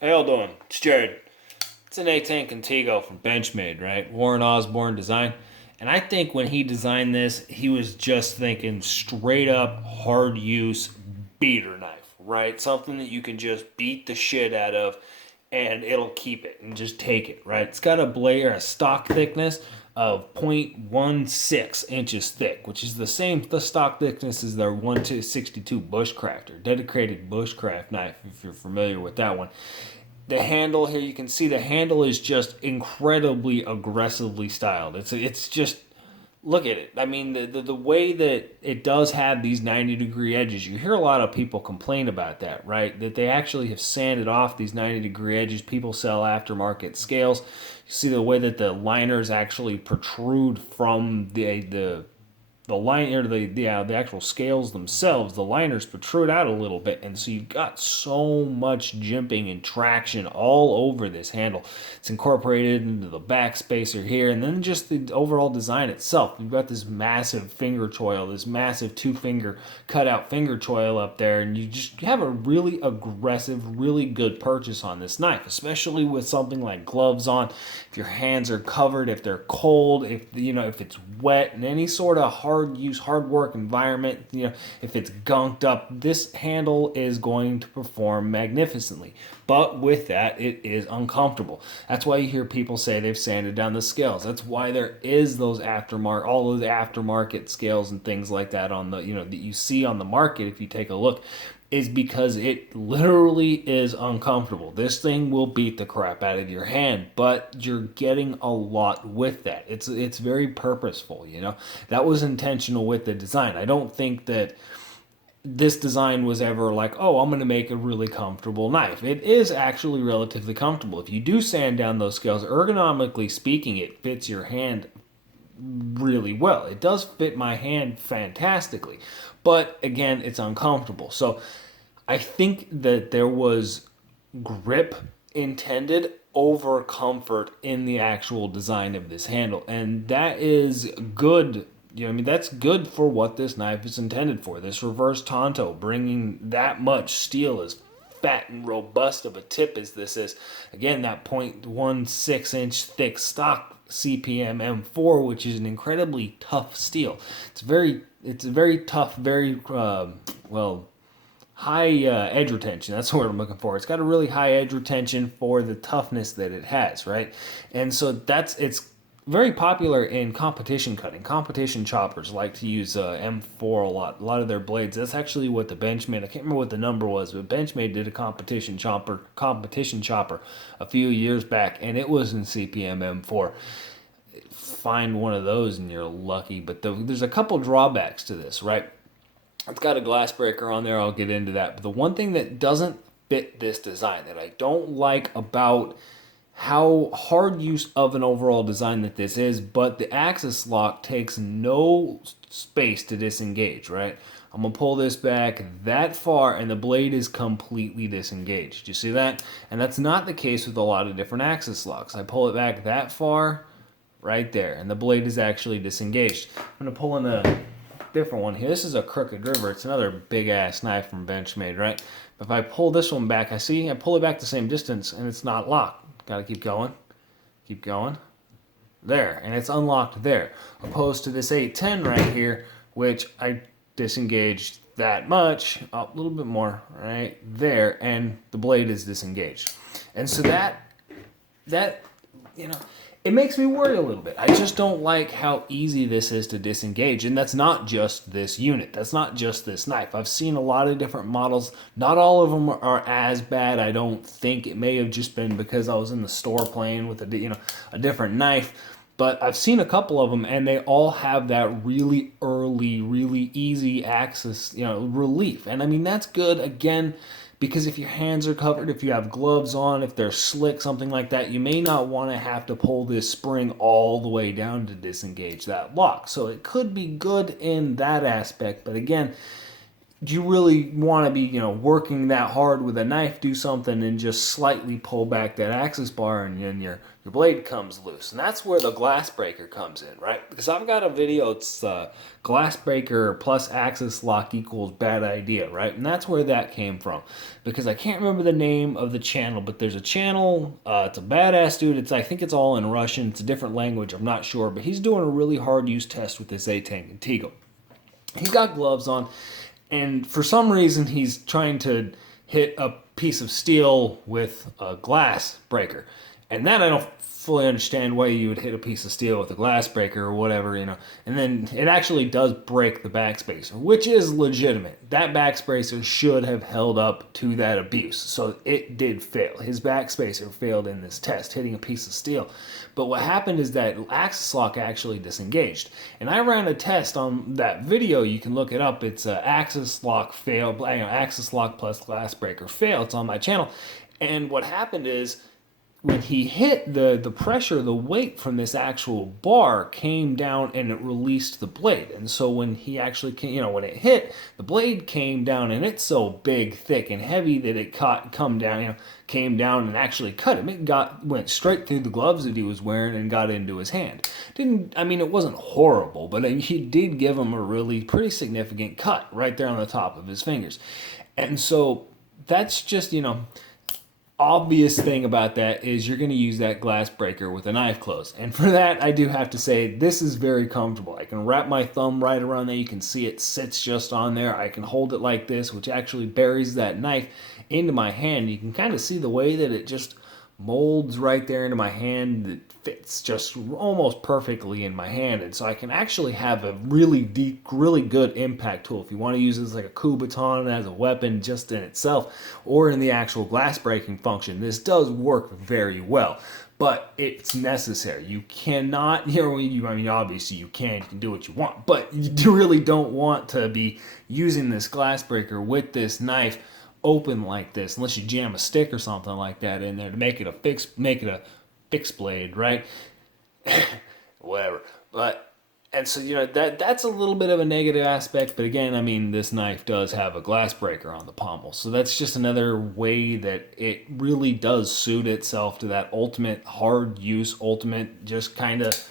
How y'all doing? It's Jared. It's an A10 Contego from Benchmade, right? Warren Osborne design. And I think when he designed this, he was just thinking straight up hard use beater knife, right? Something that you can just beat the shit out of and it'll keep it and just take it, right? It's got a blade or a stock thickness of 0.16 inches thick, which is the stock thickness as their 1-62 bushcrafter, dedicated bushcraft knife, if you're familiar with that one. The handle here, you can see the handle is just incredibly aggressively styled. It's just, look at it. I mean, the way that it does have these 90-degree edges, you hear a lot of people complain about that, right? That they actually have sanded off these 90-degree edges. People sell aftermarket scales. You see the way that the liners actually protrude from the line or the actual scales themselves, the liners protrude out a little bit, and so you've got so much jimping and traction all over this handle. It's incorporated into the back spacer here, and then just the overall design itself. You've got this massive finger choil, this massive two-finger cutout finger choil up there, and you just have a really aggressive, really good purchase on this knife, especially with something like gloves on. If your hands are covered, if they're cold, if it's wet, and any sort of hard use, hard work environment, if it's gunked up, this handle is going to perform magnificently. But with that, it is uncomfortable. That's why you hear people say they've sanded down the scales. That's why there is all those aftermarket scales and things like that on that you see on the market if you take a look, is because it literally is uncomfortable. This thing will beat the crap out of your hand, but you're getting a lot with that. It's very purposeful. That was intentional with the design. I don't think that this design was ever like, oh, I'm going to make a really comfortable knife. It is actually relatively comfortable. If you do sand down those scales, ergonomically speaking, it fits your hand really well. It does fit my hand fantastically, but again, it's uncomfortable. So I think that there was grip intended over comfort in the actual design of this handle, and that is good. That's good for what this knife is intended for. This reverse Tonto, bringing that much steel as fat and robust of a tip as this is. Again, that 0.16 inch thick stock CPM M4, which is an incredibly tough steel. It's a very tough, very high edge retention. That's the word I'm looking for. It's got a really high edge retention for the toughness that it has, right? And so it's very popular in competition cutting. Competition choppers like to use M4 a lot. A lot of their blades. That's actually what the Benchmade. I can't remember what the number was, but Benchmade did a competition chopper a few years back, and it was in CPM M4. Find one of those and you're lucky. But there's a couple drawbacks to this, right? It's got a glass breaker on there. I'll get into that. But the one thing that doesn't fit this design that I don't like about how hard use of an overall design that this is, but the axis lock takes no space to disengage, right? I'm going to pull this back that far and the blade is completely disengaged. You see that? And that's not the case with a lot of different axis locks. I pull it back that far, right there, and the blade is actually disengaged. I'm going to pull in a different one here. This is a Crooked River. It's another big ass knife from Benchmade, right? If I pull this one back, I pull it back the same distance and it's not locked. Gotta keep going. Keep going. There. And it's unlocked there. Opposed to this 810 right here, which I disengaged that much, a little bit more, right there, and the blade is disengaged. And so that it makes me worry a little bit. I just don't like how easy this is to disengage. And that's not just this unit. That's not just this knife. I've seen a lot of different models. Not all of them are as bad, I don't think. It may have just been because I was in the store playing with a different knife. But I've seen a couple of them, and they all have that really early, really easy access, relief. And I mean, that's good, again, because if your hands are covered, if you have gloves on, if they're slick, something like that, you may not want to have to pull this spring all the way down to disengage that lock. So it could be good in that aspect, but again, do you really want to be, working that hard with a knife, do something and just slightly pull back that axis bar and then your blade comes loose? And that's where the glass breaker comes in, right? Because I've got a video, it's glass breaker plus axis lock equals bad idea, right? And that's where that came from. Because I can't remember the name of the channel, but there's a channel, it's a badass dude. I think it's all in Russian. It's a different language, I'm not sure. But he's doing a really hard use test with this A10 Contego. He's got gloves on. And for some reason, he's trying to hit a piece of steel with a glass breaker. And that I don't fully understand why you would hit a piece of steel with a glass breaker or whatever, And then it actually does break the backspacer, which is legitimate. That backspacer should have held up to that abuse. So it did fail. His backspacer failed in this test, hitting a piece of steel. But what happened is that axis lock actually disengaged. And I ran a test on that video. You can look it up. It's axis lock fail, axis lock plus glass breaker fail. It's on my channel. And what happened is, when he hit the pressure, the weight from this actual bar came down and it released the blade. And so when he actually came, when it hit, the blade came down and it's so big, thick, and heavy that it came down and actually cut him. It went straight through the gloves that he was wearing and got into his hand. It wasn't horrible, but he did give him a really pretty significant cut right there on the top of his fingers. And so that's just, obvious thing about that is you're going to use that glass breaker with a knife close. And for that, I do have to say, this is very comfortable. I can wrap my thumb right around there. You can see it sits just on there. I can hold it like this, which actually buries that knife into my hand. You can kind of see the way that it just molds right there into my hand. It fits just almost perfectly in my hand. And so I can actually have a really deep, really good impact tool. If you want to use this like a coup baton as a weapon just in itself, or in the actual glass breaking function, this does work very well. But it's necessary. You cannot, obviously you can do what you want, but you really don't want to be using this glass breaker with this knife open like this unless you jam a stick or something like that in there to make it a fixed blade, right? Whatever. And so that's a little bit of a negative aspect, but again, this knife does have a glass breaker on the pommel, so that's just another way that it really does suit itself to that ultimate hard use, ultimate just kind of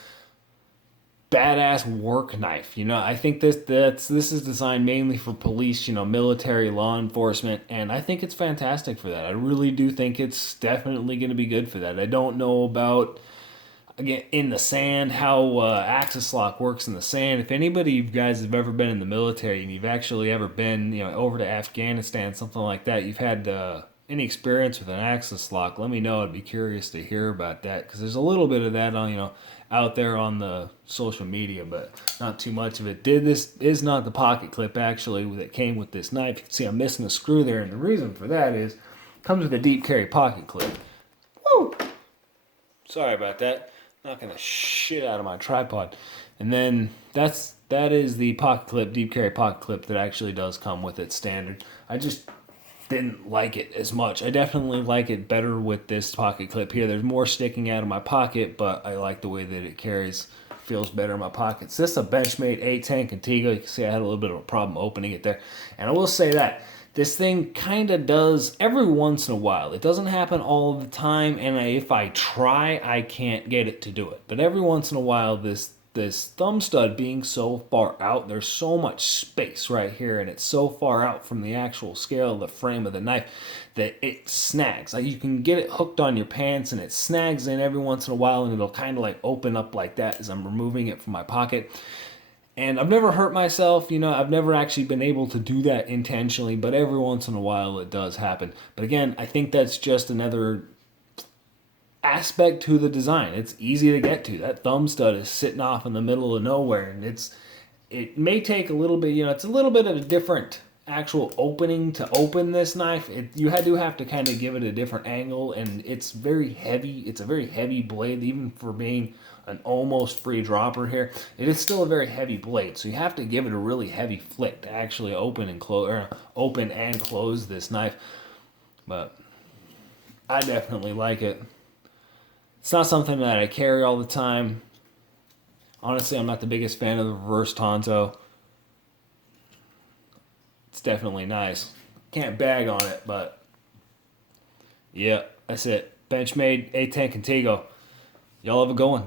badass work knife. I think this is designed mainly for police, military, law enforcement, and I think it's fantastic for that. I really do think it's definitely going to be good for that. I don't know about, again, in the sand, how axis lock works in the sand. If anybody of you guys have ever been in the military and you've actually ever been, over to Afghanistan, something like that, you've had any experience with an axis lock, let me know. I'd be curious to hear about that, because there's a little bit of that on, out there on the social media, but not too much of it. This is not the pocket clip actually that came with this knife. You can see I'm missing a screw there, and the reason for that is it comes with a deep carry pocket clip. Woo! Sorry about that. Knocking the shit out of my tripod. And then that is the pocket clip, deep carry pocket clip that actually does come with it standard. I just didn't like it as much. I definitely like it better with this pocket clip here. There's more sticking out of my pocket, but I like the way that it carries. Feels better in my pockets. This is a Benchmade A10 Contego. You can see I had a little bit of a problem opening it there. And I will say that this thing kind of does every once in a while. It doesn't happen all the time, and if I try, I can't get it to do it. But every once in a while, this thumb stud being so far out, there's so much space right here, and it's so far out from the actual scale of the frame of the knife that it snags. Like, you can get it hooked on your pants and it snags in every once in a while, and it'll kind of like open up like that as I'm removing it from my pocket. And I've never hurt myself, I've never actually been able to do that intentionally, but every once in a while it does happen. But again, I think that's just another aspect to the design. It's easy to get to. That thumb stud is sitting off in the middle of nowhere, and it may take a little bit, it's a little bit of a different actual opening to open this knife. You do have to kind of give it a different angle, and it's very heavy. It's a very heavy blade, even for being an almost free dropper here. It is still a very heavy blade, so you have to give it a really heavy flick to actually open and close this knife. But I definitely like it. It's not something that I carry all the time. Honestly, I'm not the biggest fan of the reverse Tonto. It's definitely nice. Can't bag on it, but yeah, that's it. Benchmade A10 Contego. Y'all have a good one.